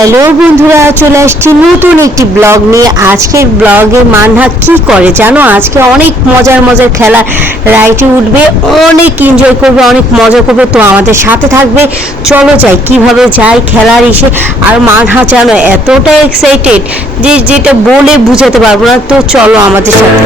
Hello বন্ধুরা, চলে আসছি নতুন একটি ব্লগ নিয়ে। আজকের ব্লগে মানহা কি করে জানো? আজকে অনেক মজার মজার খেলা রাইডে উঠবে, অনেক এনজয় করবে, অনেক মজা করবে। তো আমাদের সাথে থাকবে, চলো যাই কিভাবে যাই খেলার এসে। আর মানহা জানো এতটা এক্সাইটেড যে যেটা বলে বুঝাতে পারবো না। তো চলো আমাদের সাথে।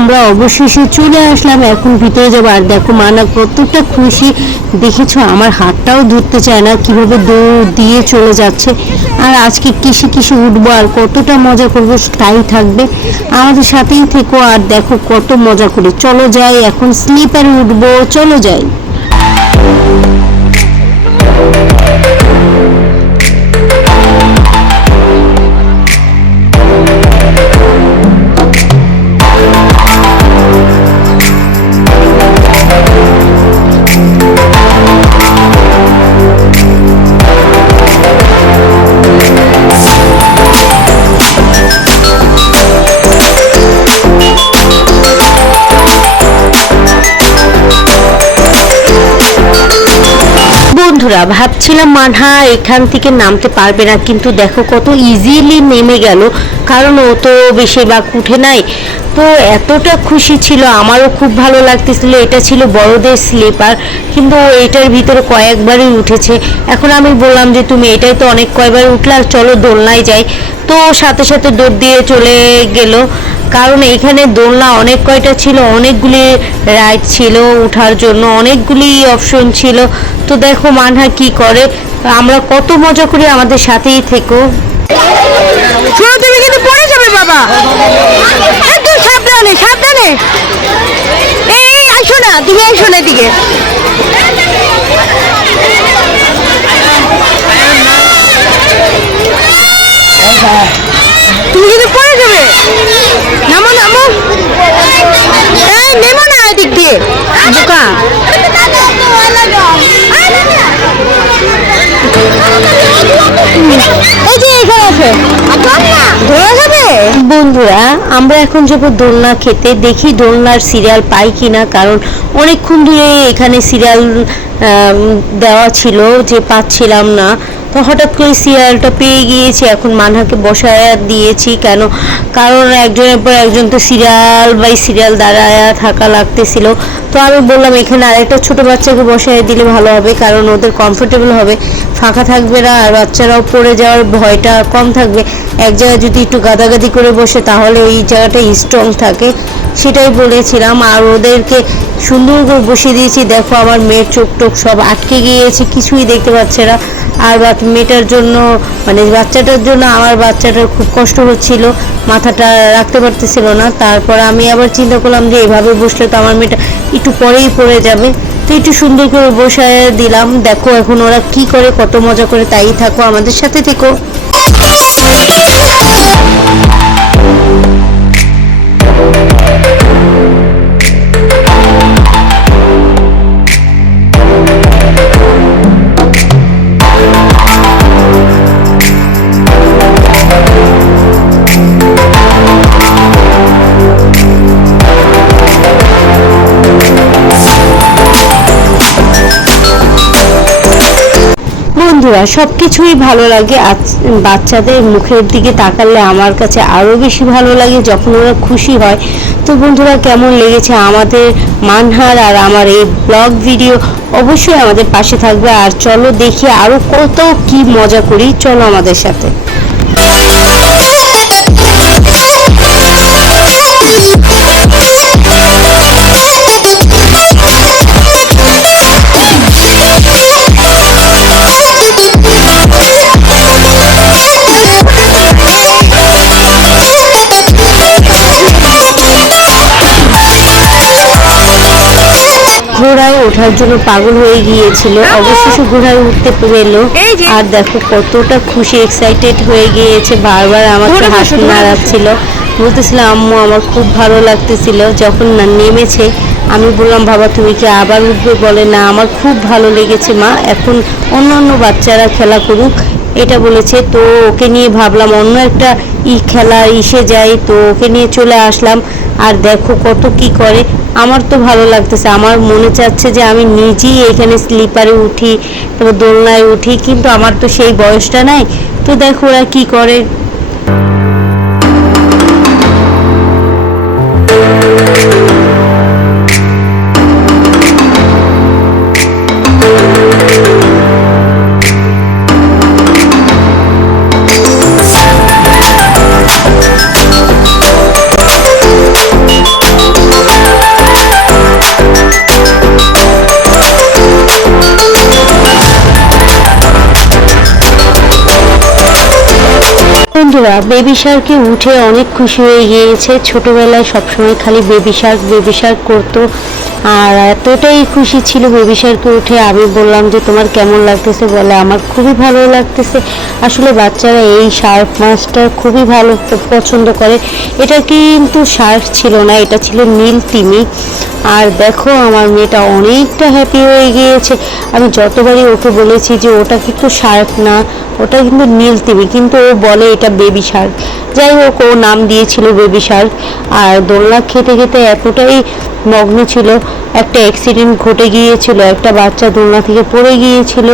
আমরা অবশেষে চলে আসলাম, এখন ভিতরে যাবো। আর দেখো মানা কতটা খুশি দেখেছো, আমার হাতটাও ধরতে চায় না, কিভাবে দৌড় দিয়ে চলে যাচ্ছে। আর আজকে কিসে কিসে উঠবো আর কতটা মজা করবো তাই থাকবে, আমাদের সাথেই থেকো। আর দেখো কত মজা করি। চলো যাই, এখন স্লিপারে উঠবো, চলো যাই। বন্ধুরা ভাবছিলাম মানহা এখান থেকে নামতে পারবে না, কিন্তু দেখো কত ইজিলি নেমে গেল, কারণ ও তো বেশিরভাগ উঠে নাই। তো এতটা খুশি ছিল, আমারও খুব ভালো লাগতেছিল। এটা ছিল বড়দের স্লিপার, কিন্তু এটার ভিতরে কয়েকবারই উঠেছে। এখন আমি বললাম যে তুমি এটাই তো অনেক কয়বার উঠলে, আর চলো দোলনায় যাই। তো সাথে সাথে দৌড় দিয়ে চলে গেল, কারণ এখানে দোলনা অনেক কয়টা ছিল, অনেকগুলি রাইড ছিল উঠার জন্য, অনেকগুলি অপশন ছিল। তো দেখো মানহা কি করে, আমরা কত মজা করি, আমাদের সাথেই থেকো। তুমি কিন্তু পড়ে যাবে বাবা, একটু সাবধানে সাবধানে। এই আসো না, দিকে আসো না, দিকে। তুমি কিন্তু পড়ে যাবে, নামো নামো। এই নেমো না এদিক দিয়ে, বোকা। বন্ধুরা আমরা এখন যাবো দোলনা খেতে, দেখি দোলনার সিরিয়াল পাই কিনা, কারণ অনেকক্ষণ ধরে এখানে সিরিয়াল দেওয়া ছিল যে পাচ্ছিলাম না। তো হঠাৎ করে সিরিয়ালটা পেয়ে গিয়েছি, এখন মানহাকে বসায় দিয়েছি। কেন? কারণ একজনের পর একজন তো সিরিয়াল বাই সিরিয়াল দাঁড়ায় থাকা লাগতেছিল। তো আমি বললাম এখানে আরেকটা ছোট বাচ্চাকে বসায় দিলে ভালো হবে, কারণ ওদের কমফোর্টেবল হবে, ফাঁকা থাকবে না, আর বাচ্চারাও পড়ে যাওয়ার ভয়টা কম থাকবে। এক জায়গায় যদি একটু গাদাগাদি করে বসে তাহলে ওই জায়গাটা স্ট্রং থাকে, সেটাই বলেছিলাম। আর ওদেরকে সুন্দর করে বসিয়ে দিয়েছি। দেখো আমার মেয়ের চোখ টোক সব আটকে গিয়েছে, কিছুই দেখতে পাচ্ছে না। আর মেয়েটার জন্য, মানে বাচ্চাটার জন্য আমার বাচ্চাটার খুব কষ্ট হচ্ছিল, মাথাটা রাখতে পারতেছিল না। তারপর আমি আবার চিন্তা করলাম যে এভাবে বসলে তো আমার মেয়েটা একটু পরেই পড়ে যাবে, তো একটু সুন্দর করে বসায় দিলাম। দেখো এখন ওরা কি করে, কত মজা করে, তাই থাকো আমাদের সাথে থেকো। বন্ধুরা সবকিছুই ভালো লাগে, বাচ্চাদের মুখের দিকে তাকালে আমার কাছে আরো বেশি ভালো লাগে যখন ওরা খুশি হয়। তো বন্ধুরা কেমন লেগেছে আমাদের মানহার আর আমার এই ব্লগ ভিডিও, অবশ্যই আমাদের পাশে থাকবে। আর চলো দেখি আরো কত কি মজা করি, চলো আমাদের সাথে। ওঠার জন্য পাগল হয়ে গিয়েছিল, অবশেষে ঘোড়ায় উঠতে পেলো। আর দেখো কতটা খুশি, এক্সাইটেড হয়ে গিয়েছে, বারবার আমাকে হাত নাড়াচ্ছিল, বলতেছিল আম্মু আমার খুব ভালো লাগতেছিল। যখন না নেমেছে আমি বললাম বাবা তুমি কি আবার উঠবে, বলে না আমার খুব ভালো লেগেছে মা, এখন অন্য অন্য বাচ্চারা খেলা করুক এটা বলেছে। তো ওকে নিয়ে ভাবলাম অন্য একটা খেলা ইসে যাই, তো ওকে নিয়ে চলে আসলাম। আর দেখো কত কি করে, আমার তো ভালো লাগতেছে, আমার মনে চাচ্ছে যে আমি নিজেই এখানে স্লিপারে উঠি, তারপর দোলনায় উঠি, কিন্তু আমার তো সেই বয়সটা নাই। তো দেখো ওরা কি করে। বন্ধুরা বেবি শার্কে উঠে অনেক খুশি হয়ে গিয়েছে, ছোটবেলায় সবসময় খালি বেবি শার্ক করতো, আর এতটাই খুশি ছিল বেবি শার্কে উঠে। আমি বললাম যে তোমার কেমন লাগতেছে, বলে আমার খুবই ভালো লাগতেছে। আসলে বাচ্চারা এই শার্ক মাছটা খুবই ভালো পছন্দ করে। এটা কিন্তু শার্ক ছিল না, এটা ছিল নীল তিমি। আর দেখো আমার মেয়েটা অনেকটা হ্যাপি হয়ে গিয়েছে। আমি যতবারই ওকে বলেছি যে ওটা কিন্তু শার্ক না, ওটা কিন্তু নীল তিমি, কিন্তু ও বলে এটা বেবি শার্ক। যাই হোক ও নাম দিয়েছিল বেবি শার্ক। আর দোলনা খেতে খেতে এতটাই মগ্ন ছিল, একটা অ্যাক্সিডেন্ট ঘটে গিয়েছিল, একটা বাচ্চা দোলনা থেকে পড়ে গিয়েছিল,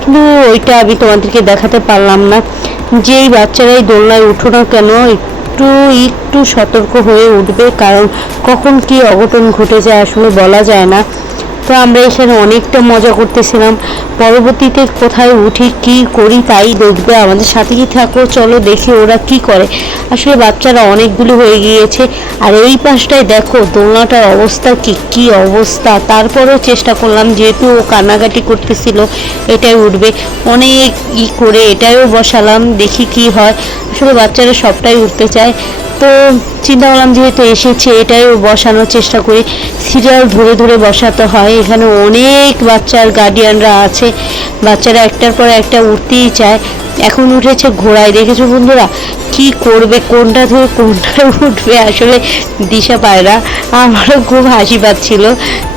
কিন্তু ওইটা আমি তোমাদেরকে দেখাতে পারলাম না। যেই বাচ্চারাই দোলনায় উঠো না কেন একটু একটু সতর্ক হয়ে উঠবে, কারণ কখন কি অঘটন ঘটে যায় আসলে বলা যায় না। তো আমরা এখানে অনেকটা মজা করতেছিলাম। পরবর্তীতে কোথায় উঠি কি করি তাই দেখবে, আমাদের সাথেই থাকো, চলো দেখি ওরা কি করে। আসলে বাচ্চারা অনেকগুলো হয়ে গিয়েছে। আর এই পাশটায় দেখো দোলনাটার অবস্থা কি অবস্থা। তারপরেও চেষ্টা করলাম, যেহেতু ও কান্নাকাটি করতেছিল এটাই উঠবে, অনেক করে এটাইও বসালাম, দেখি কি হয়। আসলে বাচ্চারা সবটাই উঠতে চায়, তো চিন্তা করলাম যেহেতু এসেছে এটাই বসানোর চেষ্টা করি। সিরিয়াল ধরে ধরে বসাতে হয়, এখানে অনেক বাচ্চার গার্ডিয়ানরা আছে, বাচ্চারা একটার পর একটা উঠতেই চায়। এখন উঠেছে ঘোড়ায়, দেখেছো বন্ধুরা কি করবে, কোনটা ধরে কোনটায় উঠবে আসলে দিশা পায় না। আমারও খুব হাসি পাচ্ছিল।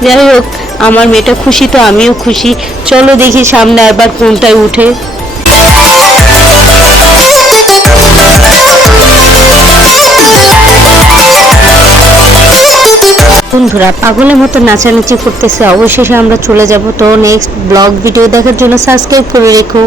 যাই হোক আমার মেয়েটা খুশি তো আমিও খুশি। চলো দেখি সামনে আবার কোনটায় উঠে। বন্ধুরা পাগলের মতো নাচানাচি করতেছে, অবশেষে আমরা চলে যাব। তো নেক্সট ব্লগ ভিডিও দেখার জন্য সাবস্ক্রাইব করে রেখো।